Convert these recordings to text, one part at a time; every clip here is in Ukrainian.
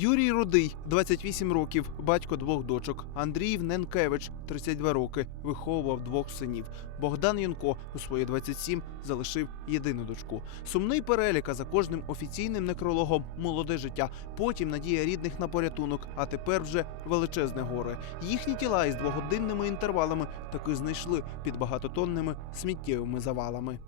Юрій Рудий, 28 років, батько двох дочок. Андрій Ненкевич, 32 роки, виховував двох синів. Богдан Янко у свої 27 залишив єдину дочку. Сумний перелік, а за кожним офіційним некрологом молоде життя. Потім надія рідних на порятунок, а тепер вже величезне горе. Їхні тіла із двогодинними інтервалами таки знайшли під багатотонними сміттєвими завалами.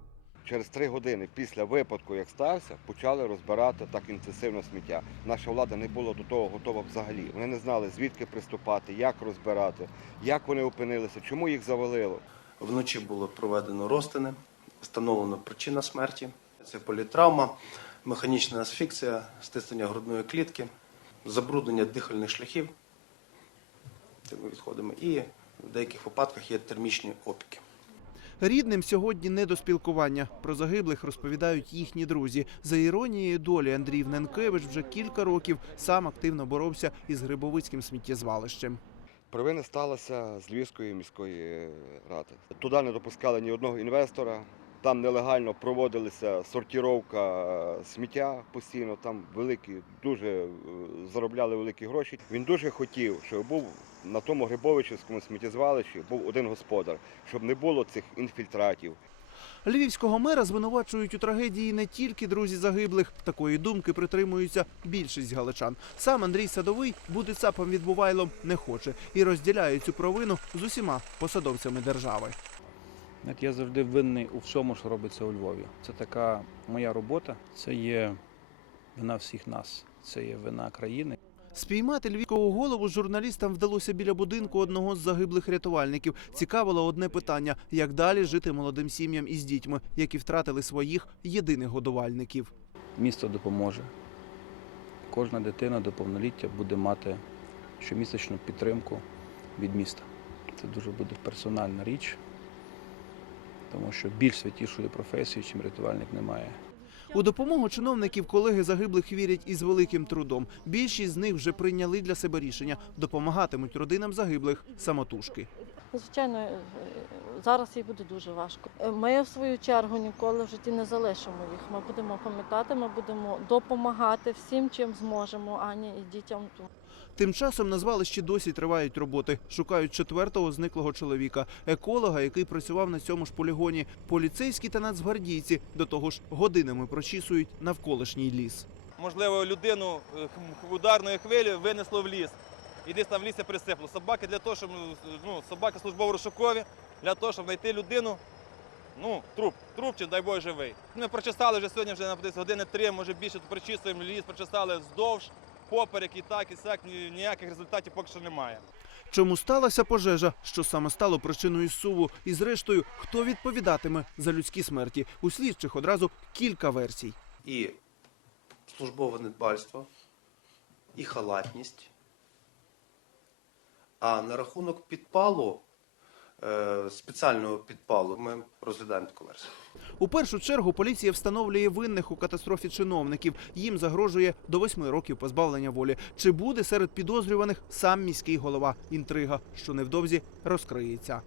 Через три години після випадку, як стався, почали розбирати так інтенсивно сміття. Наша влада не була до того готова взагалі. Вони не знали, звідки приступати, як розбирати, як вони опинилися, чому їх завалило. Вночі було проведено розтини, встановлена причина смерті. Це політравма, механічна асфіксія, стиснення грудної клітки, забруднення дихальних шляхів цими відходами і в деяких випадках є термічні опіки. Рідним сьогодні не до спілкування. Про загиблих розповідають їхні друзі. За іронією долі Андрій Вненкевич вже кілька років сам активно боровся із Грибовицьким сміттєзвалищем. Провина сталася з Львівської міської ради. Туди не допускали ні одного інвестора. Там нелегально проводилася сортіровка е, сміття постійно. Там великі, дуже е, заробляли великі гроші. Він дуже хотів, щоб був на тому Грибовичівському сміттєзвалищі був один господар, щоб не було цих інфільтратів. Львівського мера звинувачують у трагедії не тільки друзі загиблих. Такої думки притримуються більшість галичан. Сам Андрій Садовий бути цапом відбувайлом не хоче і розділяє цю провину з усіма посадовцями держави. Знаєте, Я завжди винний у всьому, що робиться у Львові. Це така моя робота, це є вина всіх нас, це є вина країни. Спіймати львівського голову журналістам вдалося біля будинку одного з загиблих рятувальників. Цікавило одне питання: як далі жити молодим сім'ям із дітьми, які втратили своїх єдиних годувальників. Місто допоможе. Кожна дитина до повноліття буде мати щомісячну підтримку від міста. Це дуже буде персональна річ, тому що більш святішої професії, чим рятувальник, немає. У допомогу чиновників колеги загиблих вірять із великим трудом. Більшість з них вже прийняли для себе рішення допомагатимуть родинам загиблих самотужки. Звичайно, е, зараз їй буде дуже важко. Е, Ми, в свою чергу, ніколи в житті не залишимо їх. Ми будемо пам'ятати, ми будемо допомагати всім, чим зможемо, Ані і дітям. Тим часом на звалищі досі тривають роботи. Шукають четвертого зниклого чоловіка, еколога, який працював на цьому ж полігоні. Поліцейські та нацгвардійці до того ж годинами прочісують навколишній ліс. можливо, людину е, ударною хвилею винесло в ліс. І десь там в лісі присипло. Собаки для того, щоб ну, собаки службово розшукові, для того, щоб знайти людину. Ну, труп, труп чи дай Бог живий. Ми прочесали вже сьогодні, вже десь години три, може більше тут прочісуємо ліс, прочесали вздовж, поперек і так, і сяк, ніяких результатів поки що немає. Чому сталася пожежа? Що саме стало причиною суву? І зрештою, хто відповідатиме за людські смерті? У слідчих одразу кілька версій. І службове недбальство, і халатність. А на рахунок підпалу, е, спеціального підпалу, ми розглядаємо таку версію. У першу чергу поліція встановлює винних у катастрофі чиновників. Їм загрожує до восьми років позбавлення волі. Чи буде серед підозрюваних сам міський голова? Інтрига, що невдовзі розкриється.